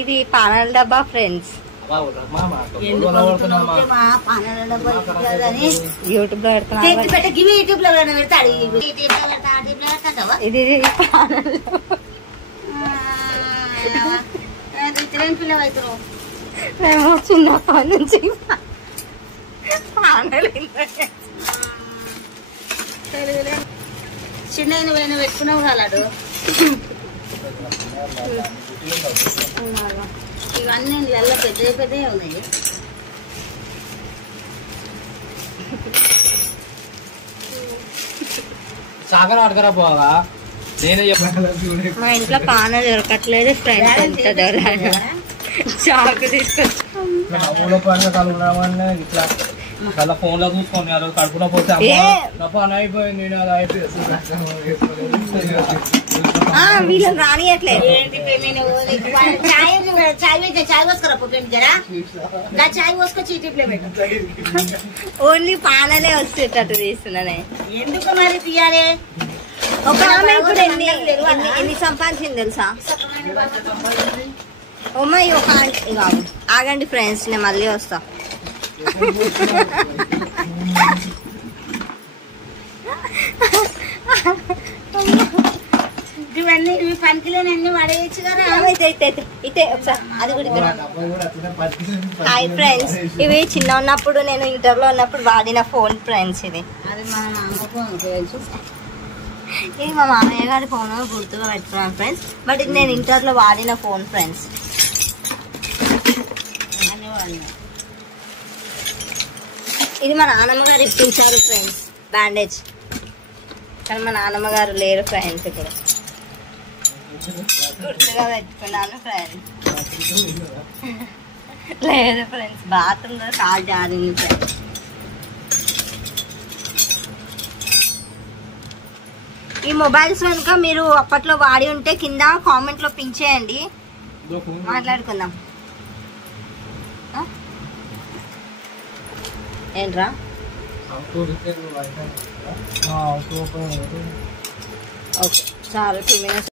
ఇది పానల డబ్బా friends. YouTube లో పెడతాడు. ఇది మేము చిన్నప్పటి నుంచి చిన్న పెట్టుకున్నావు కాలాడు. ఇవన్నీ ఎల్ల పెద్ద పెద్దవి ఉన్నాయి. సాగర్ అడగరా పోగా నేనే మా ఇంట్లో పాన దొరకట్లేదు ఫ్రెండ్స్. ఎంత దొరక చాకు తీసుకొచ్చి ఇట్లా అలా ఫోన్ లో చూసుకోండి. అలా కడుపులో పోతే పని అయిపోయింది. వీళ్ళని రానియట్లేదు. ఓన్లీ పానలే వచ్చేటట్టు తీస్తున్నానే. ఎందుకు మరి తీయాలి? ఒక ఆమె ఇప్పుడు ఎన్ని సంపాదించింది తెలుసా? ఓమ్మాయి ఒక ఆగండి ఫ్రెండ్స్, నేను మళ్ళీ వస్తా. ఇవన్నీ పనికిలేనన్నీ వాడేయచ్చు కదా. ఇటే ఒకసారి అది కూడా. హాయ్ ఫ్రెండ్స్, ఇవి చిన్న ఉన్నప్పుడు నేను ఇంటర్ లో ఉన్నప్పుడు వాడిన ఫోన్ ఫ్రెండ్స్. ఇది మా మామయ్య గారి ఫోన్ గుర్తుగా పెట్టుకున్నాను ఫ్రెండ్స్. బట్ ఇది నేను ఇంటర్ లో వాడిన ఫోన్ ఫ్రెండ్స్. ఇది మా నాన్నమ్మ గారు ఇప్పించారు ఫ్రెండ్స్, బ్యాండేజ్. కానీ మా నాన్నమ్మ గారు లేరు ఫ్రెండ్స్. ఇప్పుడు గుర్తుగా పెట్టుకున్నాను ఫ్రెండ్స్. లేదు ఫ్రెండ్స్, బాత్రూమ్ లో కాల్ జారింది ఫ్రెండ్స్. ఈ మొబైల్స్ కనుక మీరు అప్పట్లో వాడి ఉంటే కింద కామెంట్ లో పిన్ చేయండి, మాట్లాడుకుందాం. ఏంట్రా ఓకే చాలు 2 minutes.